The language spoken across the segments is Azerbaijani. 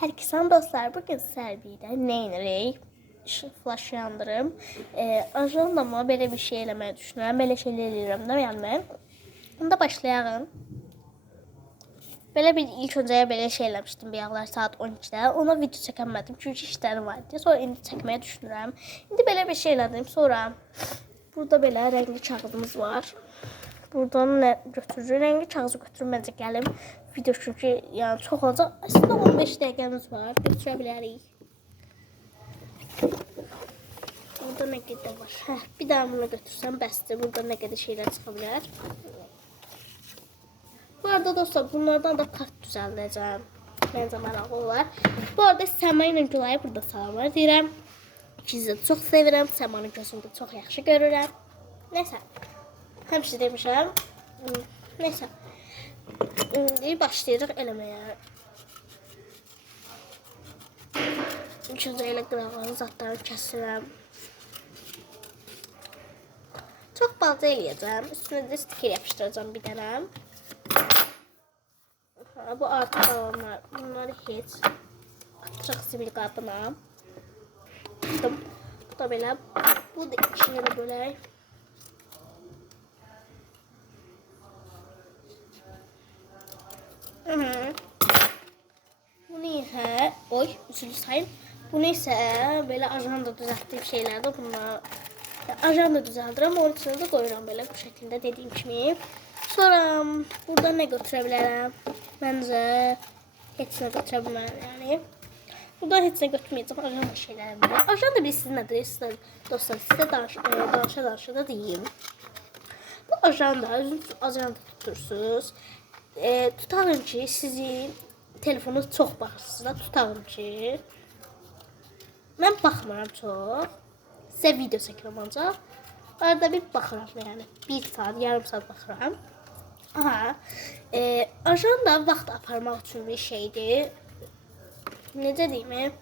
Herkese dostlar, bugün Serbi'de neyinirək? Flash yandırım. Ajandama belə bir şey eləməyi düşünürəm. Belə şeylər eləyirəm də yəni. Onda başlayalım. Belə bir ilk öncəyə belə şey eləmişdim bir yaxlar saat 12-də. Ona video çəkəmədim çünki işlərim var deyə. Sonra indi çəkməyi düşünürəm. İndi belə bir şey elədim. Sonra burada belə rəngli kağıdımız var. Buradan nə götürürük? Rəngli kağızı götürməcə gəlim. Video çünki yəni çox olacaq. Əslində 15 dəqiqəmiz var. Götürə bilərik. Burada nə qədər var? Bir daha bunu götürsəm bəsdir. Burada nə qədər şeylər çıxa bilər. Bu arada dostlar, bunlardan da kart düzəldəcəm. Məncə maraqlı olar. Bu arada Səma ilə Gülayı burada salamlar deyirəm. İkinizi də çox sevirəm. Səmanın gözünü də çox yaxşı görürəm. Nəysə. Həmişə demişəm. Nəysə. İndi başlayacaq eləməyə. İlk öncə elə qıraqların zatlarını kəsirəm. Çox balaca eləyəcəm. Üstünə də stiker yapışdıracağım bir dənə. Bu artıq qalanlar. Bunları heç. Atıraq zibil qabına. Bu da belə. Bu da ikiyə də bölək. Bunu isə, üzülü sayın. Bunu isə belə ajanda düzəltdiyim şeylərdə bunlar. Ajanda düzəldirəm, onun içində də qoyuram belə bu şəkildə dediyim kimi. Sonra burada nə götürə bilərəm? Məncə heç nə götürə bilmərəm yəni. Burada heç nə götürməyəcəm, ajanda şeylərim var. Ajanda bilirsiniz nədir? Sizə dostlar, sizə danışa da deyim. Bu ajanda, özünüz ajanda tutursunuz. Tutalım ki, sizin telefonunuz çox baxırsınız da, tutalım ki, mən baxmıram çox, sizə video çəkirəm ancaq, arada bir baxıram yəni, 1 saat, yarım saat baxıram. Ajanda vaxt aparmaq üçün bir şeydir, necə deyim,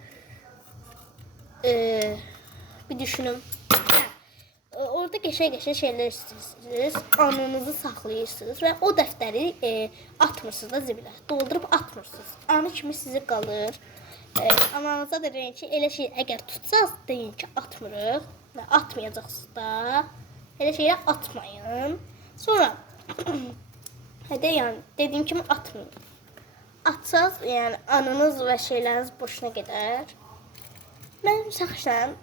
bir düşünüm. Orada geçə-geçə şeylər istəyirsiniz, anınızı saxlayırsınız və o dəftəri atmırsınız da zibilə, doldurub atmırsınız. Anı kimi sizi qalır. Ananıza da deyin ki, elə şey əgər tutsaz deyin ki, atmırıq və atmayacaqsınız da, elə şeylə atmayın. Sonra, yəni, dediyim kimi atmayın. Atsaz, yəni anınız və şeyləriniz boşuna gedər. Mən şəxsən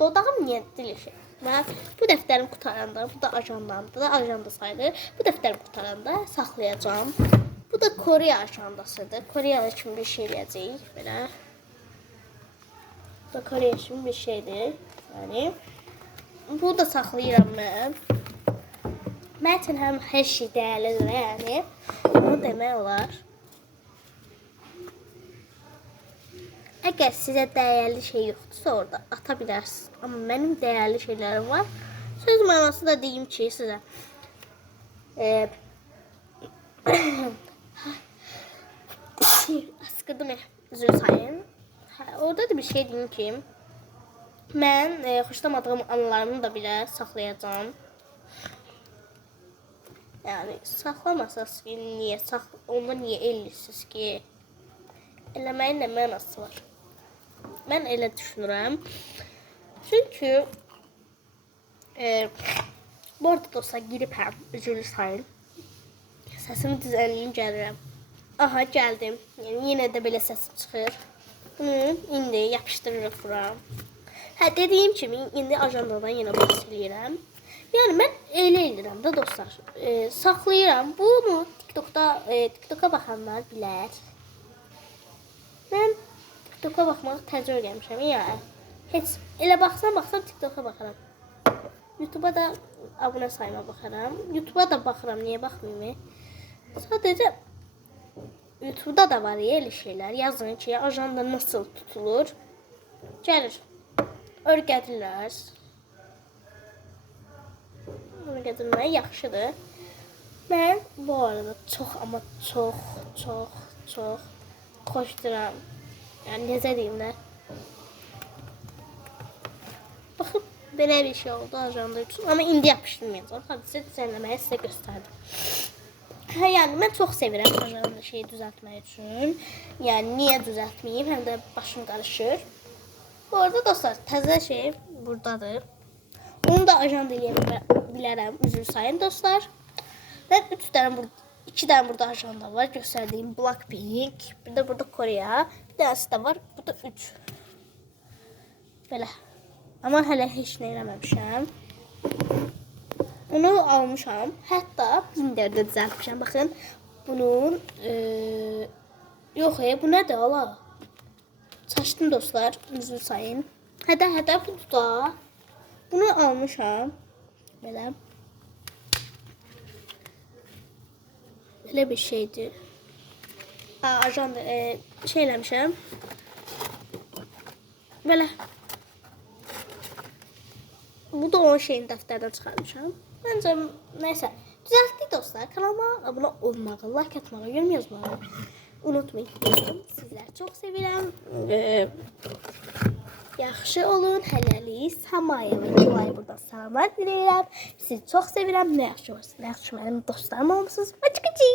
dodağım niyə dilişir? Və bu dəftərim qutaranda, bu da ajandamdır, da ajanda sayılır. Bu dəftərim qutaranda saxlayacağım. Bu da Koreya ajandasıdır. Koreya kimi bir şey eləyəcəyik belə. Bu da Koreya kimi bir şeydir. Yəni bu da saxlayıram mən. Mən üçün həm hər şey dəyərlidir, yəni. Bunu demək olar. Əgər sizə dəyərli şey yoxdursa orada ata bilərsiniz. Amma mənim dəyərli şeylərim var. Söz mənası da deyim ki sizə. Askıdım üzr sayın. Orada da bir şey deyim ki, mən xoşlamadığım anılarımı da belə saxlayacağım. Yəni saxlamasınız ki, onda niyə eləyirsiniz ki? Eləməyin nə mənası var? Mən elə düşünürəm. Çünki bu arada dostlar giribəm, üzülü sayın. Səsimi düzənliyim, gəlirəm. Aha, gəldim. Yəni, yenə də belə səsim çıxır. Bunu indi yapışdırırıq bura. Dediyim kimi, indi ajandadan yenə bahs eləyirəm. Yəni, mən elə eləyirəm də dostlar. Saxlayıram. Bunu TikTok'a baxanlar bilər. Mən TikTok'a baxmağı təcrübə eləmişəm. Yəni, heç elə baxsam TikTok'a baxaram. YouTube'a da abunə sayıma baxaram. YouTube'a da baxıram, niyə baxmayayım? Sadəcə YouTube'da da var elə şeylər. Yazın ki, ajanda nasıl tutulur? Gəlir. Öyrədirlər. Bunu gətirmək yaxşıdır. Mən bu arada çox, amma çox xoşduram. Yəni, necə deyim də. Baxın, belə bir şey oldu ajanda üçün. Amma indi yapışdırmayacaq. Hadisə düzənləməyə sizə göstərdim. Hə, yəni mən çox sevirəm ajanda şeyi düzəltmək üçün. Yəni niyə düzəltməyim? Həm də başım qarışır. Bu arada dostlar, təzə şey burdadır. Onu da ajanda eləyə bilərəm. Üzr sayın dostlar. Və 2 dənə burada ajanda var. Göstərdiyim Blackpink, bir də burada Korea, bir dənəsi də var. Bu da 3. Belə. Amma hələ heç nə eləməmişəm. Onu almışam. Hətta Blenderdə düzəltmişəm. Baxın, bunun yox, bu nədir ala? Çaşdım dostlar, üzr sayın. Hədə budur da. Bunu almışam. Belə. Belə bir şeydir. Ajanda şey eləmişəm. Belə. Bu da onun şeyini dəftərdən çıxarmışam. Məncə, nəysə. Düzəltdik dostlar. Kanalıma abunə olmağı, like atmağı, yorum yazmağı unutmayın. Sizləri çox sevirəm. Yaxşı olun. Hələlik Samaya və Gülaya buradan salamlar diləyirəm. Sizi çox sevirəm. Nə yaxşı olsun. Nə yaxşı mənim dostlarım olmuşsunuz. Açıqıcı.